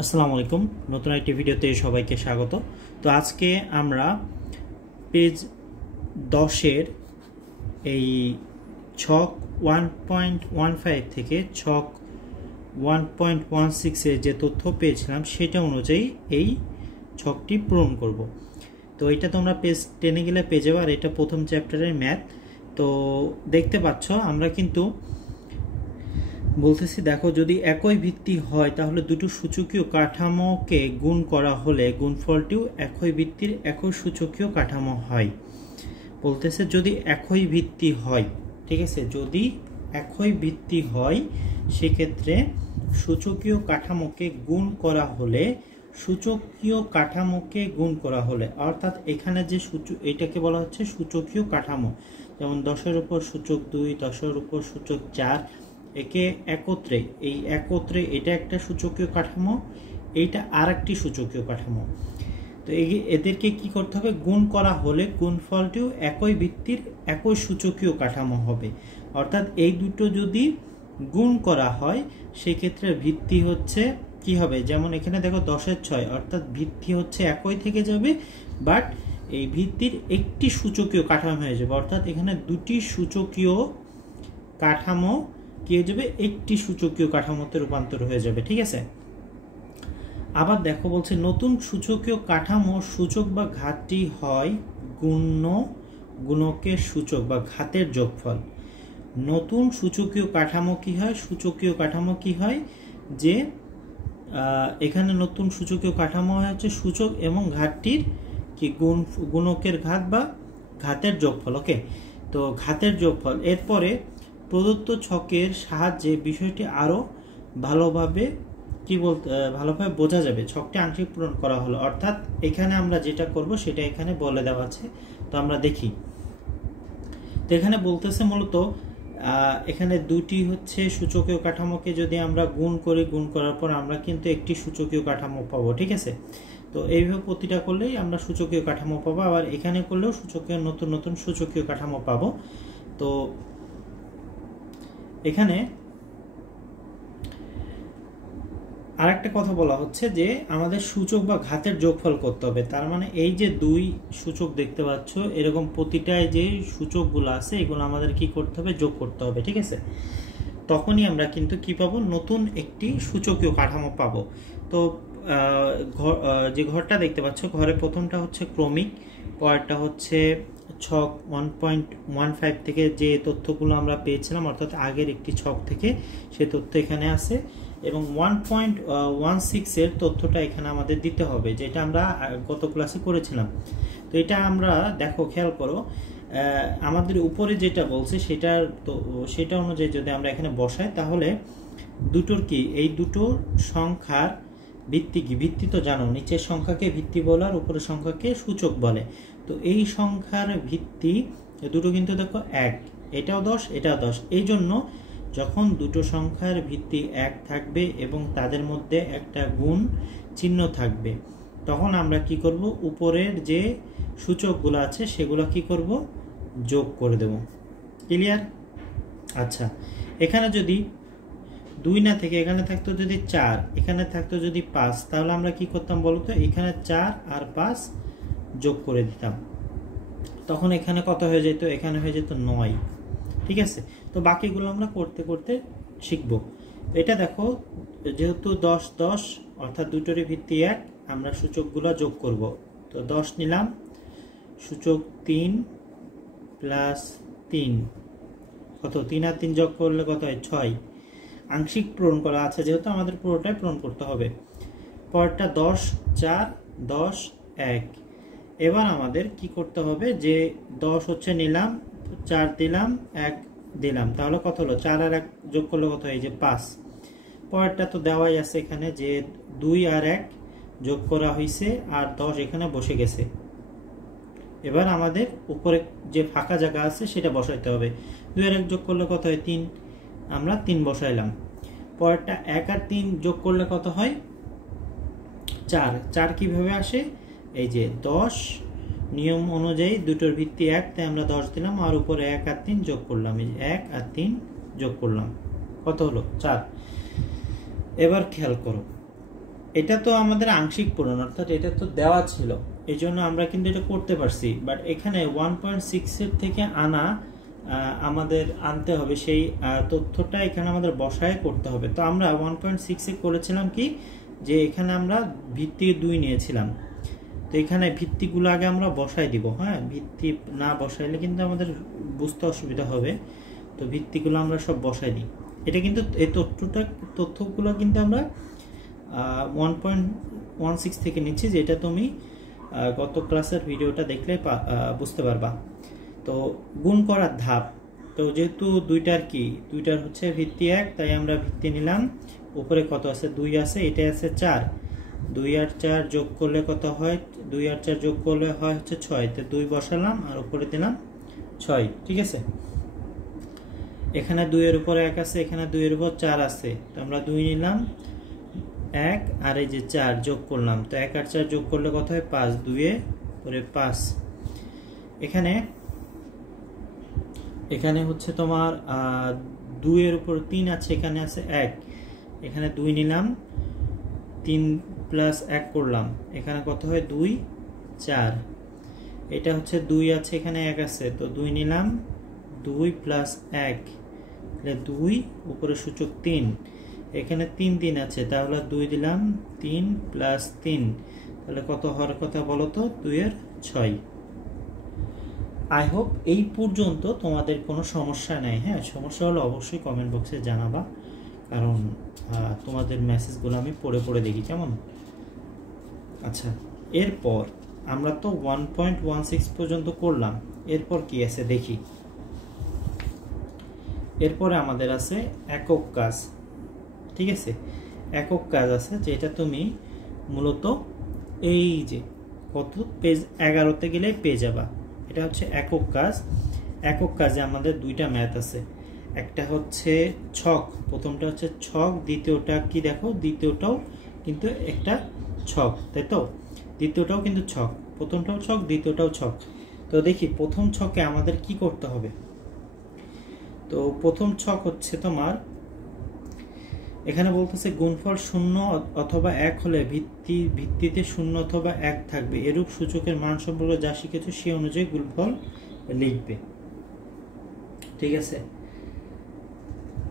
আসসালামু আলাইকুম, নতুন একটি ভিডিওতে সবাইকে স্বাগত। তো আজকে আমরা পেজ 10-এর এই ছক 1.15 থেকে ছক 1.16-এর যে তথ্য পেয়েছিলাম সেটা অনুযায়ী এই ছকটি পূরণ করব। তো এটা তোমরা পেজ 10-এ গেলে পেয়ে যাবে, আর এটা প্রথম চ্যাপ্টারের ম্যাথ। তো দেখতে পাচ্ছ আমরা কিন্তু বলতেছি, দেখো, যদি একই ভিত্তি হয় তাহলে দুটো সূচকীয় কাঠামোকে গুণ করা হলে গুণফলটিও একই ভিত্তির একই সূচকীয় কাঠামো হয়। বলতেছে যদি একই ভিত্তি হয়, ঠিক আছে, যদি একই ভিত্তি হয় সেক্ষেত্রে সূচকীয় কাঠামোকে গুণ করা হলে অর্থাৎ এখানে যে এটাকে বলা হচ্ছে সূচকীয় কাঠামো। যেমন 10-এর উপর সূচক 2, 10-এর উপর সূচক 4, একে একত্রে এটা একটা সূচকীয় কাঠামো, এইটা আর একটি সূচকীয় কাঠামো। তো এদেরকে কি করতে হবে? গুণ করা হলে গুণফলটিও একই ভিত্তির একই সূচকীয় কাঠামো হবে। অর্থাৎ এই দুটো যদি গুণ করা হয় সেক্ষেত্রে ভিত্তি হচ্ছে কি হবে? যেমন এখানে দেখো 10-এর 6, অর্থাৎ ভিত্তি হচ্ছে একই থেকে যাবে, বাট এই ভিত্তির একটি সূচকীয় কাঠামো হয়ে যাবে। অর্থাৎ এখানে দুটি সূচকীয় কাঠামো কি হয়ে যাবে? একটি সূচকীয় কাঠামোতে রূপান্তর হয়ে যাবে, ঠিক আছে। আবার দেখো বলছে নতুন সূচকীয় কাঠামো সূচক বা ঘাতটি হয় গুণকের সূচক বা ঘাতের যোগফল। নতুন সূচকীয় কাঠামো কি হয়? যে এখানে নতুন সূচকীয় কাঠামো হচ্ছে সূচক এবং ঘাতটির কি গুণকের ঘাত বা ঘাতের যোগফল। ওকে, তো ঘাতের যোগফল। এরপরে প্রদত্ত ছকের সাহায্যে বিষয়টি আরো ভালোভাবে বোঝা যাবে। ছকটি আংশিক পূরণ করা হলো, অর্থাৎ এখানে আমরা যেটা করব সেটা এখানে বলে দেওয়া আছে। তো আমরা দেখি, তো এখানে বলতেছে মূলত এখানে দুটি হচ্ছে সূচকীয় কাঠামোকে যদি আমরা গুণ করার পর আমরা কিন্তু একটি সূচকীয় কাঠামো পাবো, ঠিক আছে। তো এইভাবে প্রতিটা করলেই আমরা সূচকীয় কাঠামো পাবো, আবার এখানে করলেও নতুন সূচকীয় কাঠামো পাবো। তো এখানে আরেকটা কথা বলা হচ্ছে যে আমাদের সূচক বা ঘাতের যোগফল করতে হবে। তার মানে এই যে দুই সূচক দেখতে পাচ্ছ, এরকম প্রতিটায় যে সূচকগুলো আছে এগুলো আমাদের কি করতে হবে? যোগ করতে হবে, ঠিক আছে। তখনই আমরা কিন্তু কি পাবো? নতুন একটি সূচকীয় কাঠামো পাবো। তো যে ঘরটা দেখতে পাচ্ছ, ঘরের প্রথমটা হচ্ছে ক্রমিক, পরেরটা হচ্ছে ছক 1.15 থেকে যে তথ্যগুলো আমরা পেয়েছিলাম, অর্থাৎ আগের একটি ছক থেকে সে তথ্য এখানে আছে, এবং 1.16 এর তথ্যটা এখানে আমাদের দিতে হবে, যেটা আমরা গত ক্লাসে করেছিলাম। তো এটা আমরা দেখো, খেয়াল করো, আমাদের উপরে যেটা বলছে সেটা অনুযায়ী যদি আমরা এখানে বসাই তাহলে দুটোর কি, এই দুটো সংখ্যার ভিত্তি কি? ভিত্তি তো জানো, নিচের সংখ্যাকে ভিত্তি বলে আর উপরের সংখ্যাকে সূচক বলে। তো এই সংখ্যার ভিত্তি দুটো কিন্তু দেখো 1, এটাও 10, এটাও 10। এই জন্য যখন দুটো সংখ্যার ভিত্তি 1 থাকবে এবং তাদের মধ্যে একটা গুণ চিহ্ন থাকবে, তখন আমরা কি করব? উপরের যে সূচকগুলো আছে সেগুলো কি করব? যোগ করে দেব। ক্লিয়ার? আচ্ছা, এখানে যদি 2 না থেকে এখানে থাকতো যদি 4, এখানে থাকতো যদি 5, তাহলে আমরা কি করতাম বলতো? এখানে 4 আর 5 যোগ করে দিতাম, তখন এখানে কত হয়ে যেত? এখানে হয়ে যেত 9, ঠিক আছে। তো বাকিগুলো আমরা করতে করতে শিখব। এটা দেখো, যেহেতু 10 10, অর্থাৎ দুটোরই ভিত্তি 1, আমরা সূচকগুলো যোগ করব। তো 10 নিলাম, সূচক 3 প্লাস 3 কত? 3 আর 3 যোগ করলে কত হয়? 6। আংশিক পূরণ করা আছে যেহেতু আমাদের পুরোটাই পূরণ করতে হবে। পরেরটা 10 4 10 1। এবার আমাদের কি করতে হবে? যে 10 হচ্ছে নিলাম, 4 দিলাম, 1 দিলাম, তাহলে কত হলো? 4 আর 1 যোগ করলে কত হয়? যে 5। পরেরটা তো দেওয়াই আছে এখানে, যে 2 আর 1 যোগ করা হয়েছে আর 10 এখানে বসে গেছে। এবার আমাদের উপরে যে ফাঁকা জায়গা আছে সেটা বসাইতে হবে। 2 আর 1 যোগ করলে কত হয়? 3, আমরা 3 বসাইলাম। পরেরটা 1 আর 3 যোগ করলে কত হয়? 4। 4 কিভাবে আসে? এই যে 10 নিয়ম অনুযায়ী দুটোর ভিত্তি 1, তাই আমরা 10 দিলাম, আর উপরে 1 আর 3 যোগ করলাম। এই যে 1 আর 3 যোগ করলাম, কত হলো? 4। এবার খেয়াল করো, এটা তো আমাদের আংশিক পূরণ, অর্থাৎ এটা তো দেওয়া ছিল, এই জন্য আমরা কিন্তু এটা করতে পারছি। বাট এখানে 1.6 এর থেকে আমাদের আনতে হবে সেই তথ্যটা এখানে আমাদের বসায় করতে হবে। তো আমরা 1.6 এ করেছিলাম কি, যে এখানে আমরা ভিত্তি 2 নিয়েছিলাম, তো এখানে ভিত্তিগুলো আগে আমরা বসাই দিব। হ্যাঁ, ভিত্তি না বসাইলে কিন্তু আমাদের বুঝতে অসুবিধা হবে, তো ভিত্তিগুলো আমরা সব বসাই দিই। এটা কিন্তু এই তথ্যগুলো কিন্তু আমরা 1.16 থেকে নিচ্ছি, যেটা তুমি গত ক্লাসের ভিডিওটা দেখলে বুঝতে পারবা। তো গুণ করার ধাপ, তো যেহেতু দুইটার হচ্ছে ভিত্তি 1, তাই আমরা ভিত্তি নিলাম। উপরে কত আছে, 2 আছে, এটা আছে 4, 2 আর 4 যোগ করলে কত হয়, 2 আর 4 যোগ করলে হয় হচ্ছে 6, তো 2 বসালাম আর উপরে দিলাম 6। ঠিক আছে, এখানে 2 এর উপরে 1 আছে, এখানে 2 এর উপর 4 আছে, তো আমরা 2 নিলাম, 1 আর এই যে 4 যোগ করলাম, তো 1 আর 4 যোগ করলে কত হয়, 5, 2 এর উপরে 5। এখানে হচ্ছে তোমার 2 এর উপর 3 আছে, এখানে আছে 1, এখানে 2 নিলাম, 3 প্লাস 1 করলাম, এখানে কত হয়, 2, 4। এটা হচ্ছে 2 আছে, এখানে 1 আছে, তো 2 নিলাম, 2 প্লাস 1, তাহলে 2 উপরে সূচক 3, এখানে 3 আছে, তাহলে 2 দিলাম, 3 প্লাস 3, তাহলে কত হওয়ার কথা বলো তো, 2 এর 6। আই হোপ এই পর্যন্ত তোমাদের কোনো সমস্যা নাই। হ্যাঁ, সমস্যা হলে অবশ্যই কমেন্ট বক্সে জানাবা, কারণ তোমাদের মেসেজগুলো আমি পড়ে দেখি, কেমন? আচ্ছা, এরপর আমরা তো 1.16 পর্যন্ত করলাম, এরপর কি আছে দেখি। এরপরে আমাদের আছে একক কাজ। ঠিক আছে, একক কাজ আছে, যেটা তুমি মূলত এই যে কত পেজ 11তে গেলে পেয়ে যাবা। এটা হচ্ছে একক কাজ। একক কাজে আমাদের দুইটা ম্যাথ আছে, একটা হচ্ছে ছক, প্রথমটা হচ্ছে ছক, দ্বিতীয়টা কি দেখো, দ্বিতীয়টাও কিন্তু একটা ছক, তাই তো? দ্বিতীয়টাও কিন্তু ছক, প্রথমটাও ছক, দ্বিতীয়টাও ছক। তো দেখি প্রথম ছকে আমাদের কি করতে হবে। তো প্রথম ছক হচ্ছে তোমার, এখানে বলতেছে গুণফল 0 অথবা 1 হলে ভিত্তিতে 0 অথবা 1 থাকবে, এরূপ সূচকের মান সম্পর্কে যা শিখেছো সে অনুযায়ী গুণফল লিখবে। ঠিক আছে,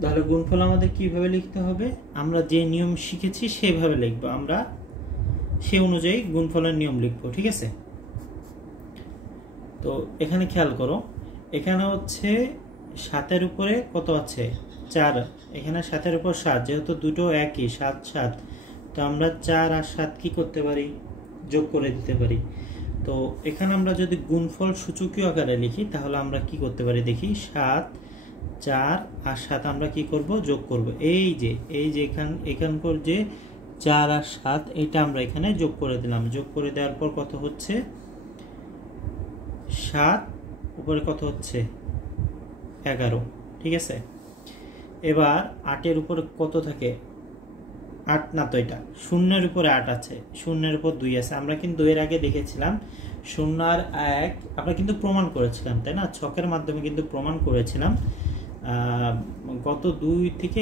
তাহলে গুণফল আমাদের কিভাবে লিখতে হবে, আমরা যে নিয়ম শিখেছি সেভাবে লিখবো, আমরা সে অনুযায়ী গুণফলের নিয়ম লিখবো। ঠিক আছে, তো এখানে খেয়াল করো, এখানে হচ্ছে 7 উপরে কত আছে, 4, এখানে 7 উপর 7, যেহেতু দুটো একই, 7 7, তো আমরা 4 আর 7 কি করতে পারি, যোগ করে দিতে পারি। তো এখানে আমরা যদি গুণফল সূচকীয় আকারে লিখি, তাহলে আমরা কি করতে পারি দেখি, 7, 4 আর 7 আমরা কি করব, যোগ করব। এই যে এখানকার যে 4 আর 7, এটা আমরা এখানে যোগ করে দিলাম। যোগ করে দেওয়ার পর কত হচ্ছে, 7 উপরে কত হচ্ছে, 11। ঠিক আছে, এবার 8 এর উপরে কত থাকে, 8 না, তো এটা 0 এর উপরে 8 আছে, 0 এর উপর 2 আছে। আমরা কিন্তু এর আগে দেখেছিলাম 0 আর 1 আমরা কিন্তু প্রমাণ করেছিলাম, তাই না? ছকের মাধ্যমে কিন্তু প্রমাণ করেছিলাম গত 2 থেকে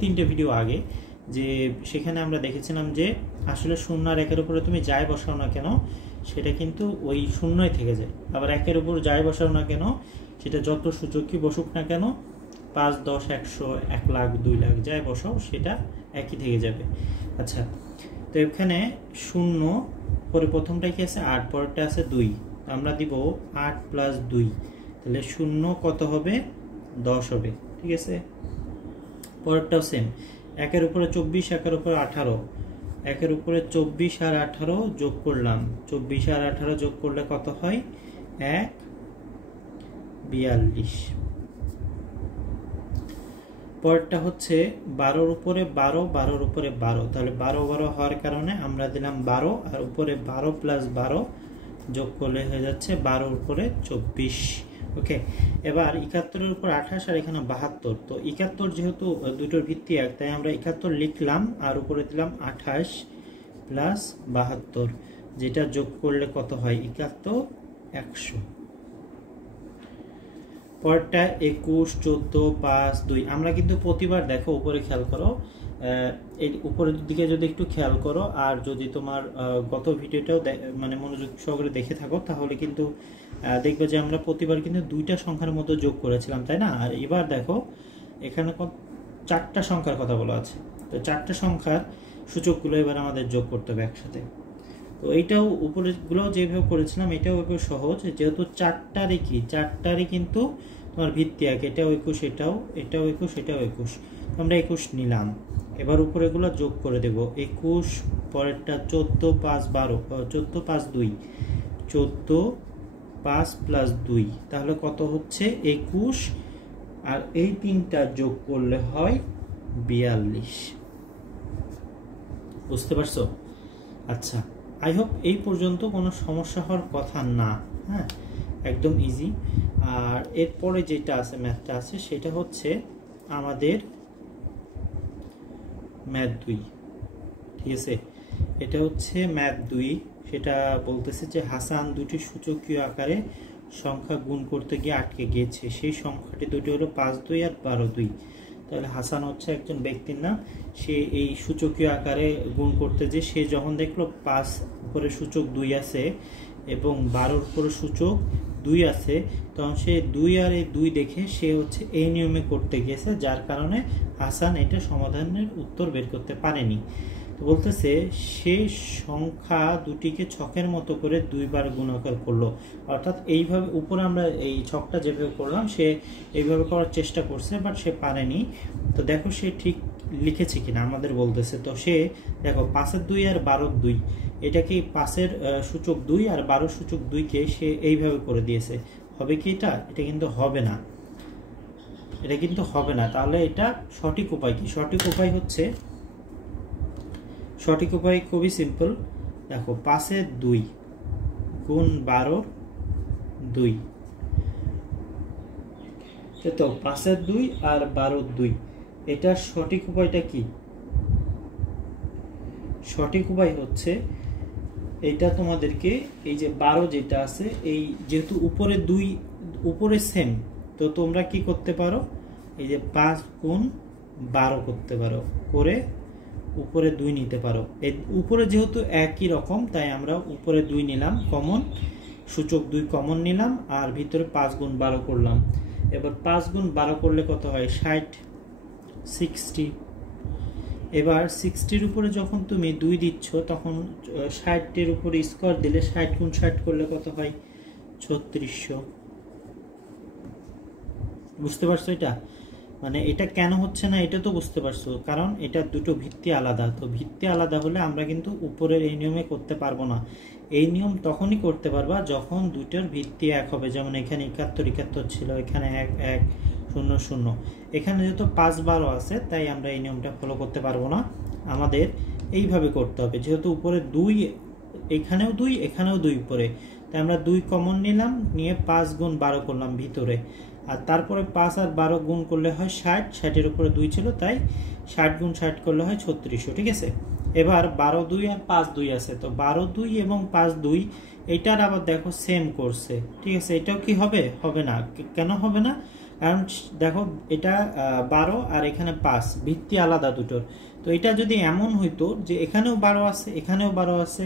3টে ভিডিও আগে, যে সেখানে আমরা দেখেছিলাম যে আসলে 0 আর 1 এর উপরে তুমি যাই বসাও না কেন সেটা কিন্তু ওই 0ই থেকে যায়, আবার 1 এর উপর যাই বসাও না কেন সেটা যত সূচকই বসুক না কেন, 5, 10, 100, 1 লাখ, 2 লাখ যাই বসাও সেটা একই থেকে যাবে। আচ্ছা, তো এখানে 0 পরে প্রথমটা কি আছে, 8, পরেরটা আছে 2, আমরা দিব 8 প্লাস 2, তাহলে 0 কত হবে, 10 হবে। ঠিক আছে, পরেরটাও সেম, 1 এর উপরে 24, 1 এর উপরে 18, 1 এর উপরে 24 আর 18 যোগ করলাম, 24 আর 18 যোগ করলে কত হয়, 1, 42। পরেরটা হচ্ছে 12 এর উপরে 12, 12 এর উপরে 12, তাহলে 12 12 হওয়ার কারণে আমরা দিলাম 12, আর উপরে 12 প্লাস 12 যোগ করলে হয়ে যাচ্ছে 12 এর উপরে 24। ওকে, এবার 71 এর উপর 28 আর এখানে 72, তো 71 যেহেতু দুটোর ভিত্তি এক, তাই আমরা 71 লিখলাম আর উপরে দিলাম 28 প্লাস 72, যেটা যোগ করলে কত হয়, 71, 100। পরেরটা 21, 14, 5, 2, আমরা কিন্তু প্রতিবার দেখো উপরে খেয়াল করো এই উপরের দিকে যদি একটু খেয়াল করো, আর যদি তোমার গত ভিডিওটাও মানে মনোযোগ সহকারে দেখে থাকো, তাহলে কিন্তু দেখবে যে আমরা প্রতিবার কিন্তু দুইটা সংখ্যার মতো যোগ করেছিলাম, তাই না? আর এবার দেখো এখানে চারটা সংখ্যার কথা বলা আছে, তো চারটা সংখ্যার সূচকগুলো এবার আমাদের যোগ করতে হবে একসাথে। তো এইটাও উপরেরগুলো যেভাবে করেছিলাম এটাও একটু সহজ, যেহেতু চারটারই কিন্তু তোমার ভিত্তি এক, এটাও 21, এটাও 21, এটাও 21, আমরা 21 নিলাম। এবার উপরেগুলো যোগ করে দেব, 21, পরেরটা 14, 5, 12, 14, 5, 2, 14, 5 + 2, তাহলে কত হচ্ছে 21, আর এই তিনটা যোগ করলে হয় 42। বুঝতে পারছো? আচ্ছা, আই হোপ এই পর্যন্ত কোনো সমস্যা হওয়ার কথা না। হ্যাঁ, একদম ইজি। আর এরপরে যেটা আছে, ম্যাথটা আছে, সেটা হচ্ছে আমাদের ম্যাথ 2। ঠিক আছে, এটা হচ্ছে ম্যাথ 2। সেটা বলতেছে যে হাসান দুটি সূচকীয় আকারে সংখ্যা গুণ করতে গিয়ে আটকে গিয়েছে, সেই সংখ্যাটি দুটি হলো 5, 2 আর 12, 2। তাহলে হাসান হচ্ছে একজন ব্যক্তির নাম। সে এই সূচকীয় আকারে গুণ করতে যে সে যখন দেখলো 5 উপরে সূচক 2 আছে এবং 12 উপরে সূচক 2 আছে, তখন সে 2 আর এই 2 দেখে সে হচ্ছে এই নিয়মে করতে গিয়েছে, যার কারণে হাসান এটা সমাধানের উত্তর বের করতে পারেনি। তো বলতেছে সে সংখ্যা দুটিকে ছকের মতো করে 2 বার গুণাকার করলো, অর্থাৎ এইভাবে উপরে আমরা এই ছকটা যেভাবে করলাম সে এইভাবে করার চেষ্টা করছে, বাট সে পারেনি। তো দেখো সে ঠিক লিখেছে কিনা আমাদের বলতেছে। তো সে দেখো 5-এর 2 আর 12-এর 2, এটা কি 5-এর সূচক 2 আর 12 সূচক 2-কে সে এইভাবে করে দিয়েছে। হবে কি এটা? এটা কিন্তু হবে না, এটা কিন্তু হবে না। তাহলে এটা সঠিক উপায় কি? সঠিক উপায় হচ্ছে, সঠিক উপায় খুবই সিম্পল। দেখো 5-এর 2 গুণ 12-এর 2, তো 5-এর 2 আর 12-এর 2, এটা সঠিক উপায়টা কি? সঠিক উপায় হচ্ছে এটা তোমাদেরকে এই যে 12 যেটা আছে, এই যেহেতু উপরে 2 উপরে সেম, তো তোমরা কি করতে পারো, এই যে 5 গুণ 12 করতে পারো, করে উপরে 2 নিতে পারো। এই উপরে যেহেতু একই রকম, তাই আমরা উপরে 2 নিলাম কমন, সূচক 2 কমন নিলাম, আর ভিতরে 5 গুণ 12 করলাম। এবার 5 গুণ 12 করলে কত হয়? 60। এবার 60-এর উপরে যখন তুমি 2 দিচ্ছ, তখন 60-এর উপরে স্কোয়ার দিলে 60 গুণ 60 করলে কত হয়? 3600। বুঝতে পারছো এটা? মানে এটা কেন হচ্ছে না এটা তো বুঝতে পারছো, কারণ এটা দুটো ভিত্তি আলাদা। তো ভিত্তি আলাদা হলে আমরা কিন্তু উপরের এই নিয়মে করতে পারবো না। এই নিয়ম তখনই করতে পারবা যখন দুটোর ভিত্তি এক হবে। যেমন এখানে 71 ছিল, এখানে 1 1 0 0, এখানে যেহেতু 5 12 আছে, তাই আমরা এই নিয়মটা ফলো করতে পারবো না। আমাদের এইভাবে করতে হবে, যেহেতু উপরে 2, এখানেও 2, এখানেও 2 উপরে, তাই আমরা 2 কমন নিলাম, নিয়ে 5 গুণ 12 করলাম ভিতরে, আর তারপরে 5 আর 12 গুণ করলে হয় 60, 60-এর উপরে 2 ছিল, তাই 60 গুণ 60 করলে হয় 3600। ঠিক আছে, এবার 12 2 আর 5 2 আছে, তো 12 2 এবং 5 2 এইটার আবার দেখো সেম করছে। ঠিক আছে, এটাও কি হবে? হবে না। কেন হবে না? কারণ দেখো এটা 12 আর এখানে 5, ভিত্তি আলাদা দুটোর। তো এটা যদি এমন হইতো যে এখানেও 12 আছে, এখানেও 12 আছে,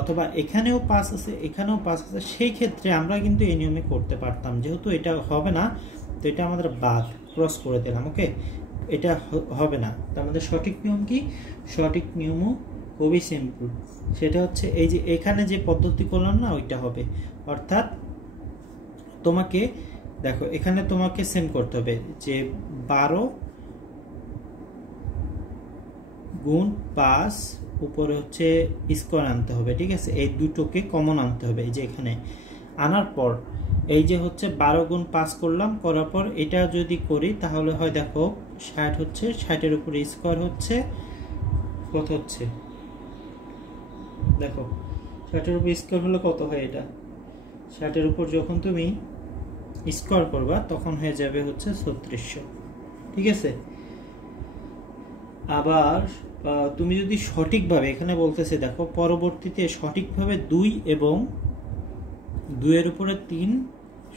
অথবা এখানেও 5 আছে, এখানেও 5 আছে, সেই ক্ষেত্রে আমরা কিন্তু এই নিয়মে করতে পারতাম। যেহেতু এটা হবে না, তো এটা আমাদের বাদ, ক্রস করে দিলাম। ওকে, এটা হবে না। তো আমাদের সঠিক নিয়ম কি? সঠিক নিয়মও খুবই সিম্পল, সেটা হচ্ছে এই যে এখানে যে পদ্ধতি করলাম না, ওইটা হবে। অর্থাৎ তোমাকে দেখো এখানে তোমাকে সেম করতে হবে, যে 12 গুণ 5 উপরে হচ্ছে স্কোয়ার আনতে হবে। ঠিক আছে, এই দুটোকে কমন আনতে হবে। এই যে এখানে আনার পর এই যে হচ্ছে 12 গুণ 5 করলাম, করার পর এটা যদি করি তাহলে হয় দেখো 60 হচ্ছে, 60-এর উপরে স্কোয়ার হচ্ছে কত হচ্ছে? দেখো 60-এর উপর স্কোয়ার হলে কত হয়? এটা 60-এর উপর যখন তুমি স্কোয়ার করবা তখন হয়ে যাবে হচ্ছে 3600। ঠিক আছে, আবার তুমি যদি সঠিকভাবে, এখানে বলতেছে দেখো পরবর্তীতে সঠিকভাবে 2 এবং 2-এর উপরে 3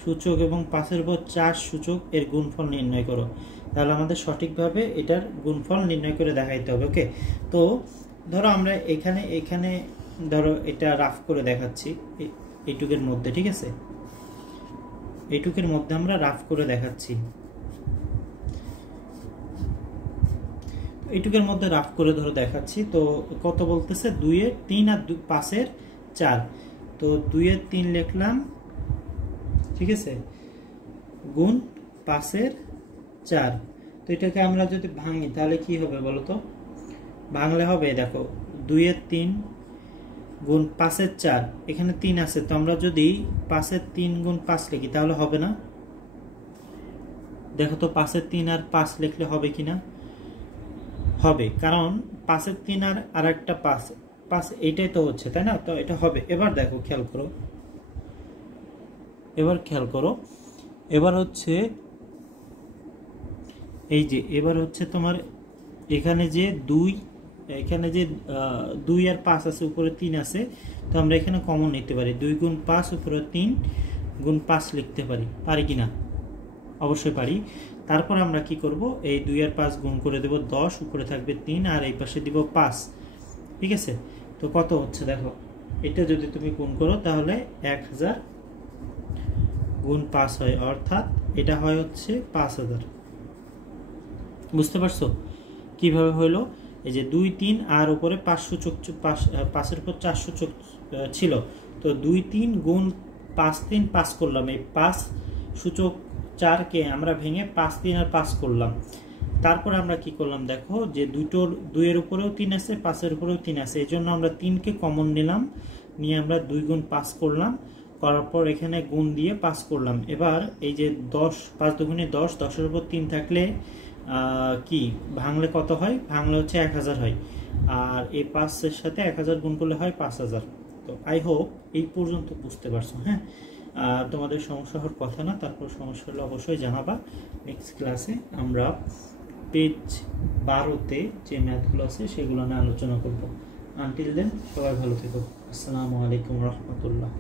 সূচক এবং 5-এর উপর 4 সূচক এর গুণফল নির্ণয় করো। তাহলে আমাদের সঠিকভাবে এটার গুণফল নির্ণয় করে দেখাইতে হবে। ওকে, তো ধরো আমরা এখানে ধরো এটা রাফ করে দেখাচ্ছি এইটুকের মধ্যে, ঠিক আছে, এইটুকের মধ্যে আমরা রাফ করে দেখাচ্ছি, এইটুকের মধ্যে রাফ করে ধরো দেখাচ্ছি। তো কত বলতেছে 2-এর 3 আর 5-এর 4। তো 2-এর 3 লিখলাম, ঠিক আছে, গুণ 5-এর 4। তো এটাকে আমরা যদি ভাঙি তাহলে কি হবে বলো তো? ভাঙলে হবে দেখো 2-এর 3 গুণ 5-এর 4, এখানে 3 আছে, তো আমরা যদি 5-এর 3 গুণ 5 লিখি তাহলে হবে না? দেখো তো 5-এর 3 আর 5 লিখলে হবে কিনা? হবে, কারণ 5-এর 3 আর আরেকটা 5 এইটাই তো হচ্ছে, তাই না? তো এটা হবে। এবার দেখো খেয়াল করো, এবার হচ্ছে এই যে এবার হচ্ছে তোমার এখানে যে 2 আর 5 আছে, উপরে 3 আছে, তো আমরা এখানে কমন নিতে পারি, 2 গুণ 5 উপরে 3 গুণ 5 লিখতে পারি কিনা? অবশ্যই পারি। তারপর আমরা কি করব, এই 2 আর 5 গুণ করে দেব 10, উপরে থাকবে 3 আর এই পাশে দিব 5, ঠিক আছে। তো কত হচ্ছে দেখো, এটা যদি তুমি গুণ করো তাহলে 1000 গুণ 5 হয়, অর্থাৎ এটা হয় হচ্ছে 5000। বুঝতে পারছো কিভাবে হলো? এই যে 2 3 আর উপরে 5 সূচক, 5-এর উপর 4 সূচক ছিল, তো 2 3 গুণ 5 3 5 করলাম, এই 5 সূচক 4 কে আমরা ভেঙে 5 3 আর 5 করলাম। তারপর আমরা কি করলাম দেখো, যে 2-এর উপরেও 3 আছে, 5-এর উপরেও 3 আছে, এই জন্য আমরা 3 কে কমন নিলাম, নিয়ে আমরা 2 গুণ 5 করলাম, করার পর এখানে গুণ দিয়ে 5 করলাম। এবার এই যে 10, 5 দুগুণে 10, 10-এর উপর 3 থাকলে কি ভাঙলে কত হয়? ভাঙলে হচ্ছে 1000 হয়, আর এই 5-এর সাথে 1000 গুণ করলে হয় 5000। তো আই হোপ এই পর্যন্ত বুঝতে পারছো। হ্যাঁ, তোমাদের সমস্যা হওয়ার কথা না, তারপর সমস্যা হলে অবশ্যই জানাবা। নেক্সট ক্লাসে আমরা পেজ 12-তে যে ম্যাথগুলো আছে সেগুলো নিয়ে আলোচনা করব। আনটিল দেন সবাই ভালো থেকো। আসসালামু আলাইকুম রহমতুল্লাহ।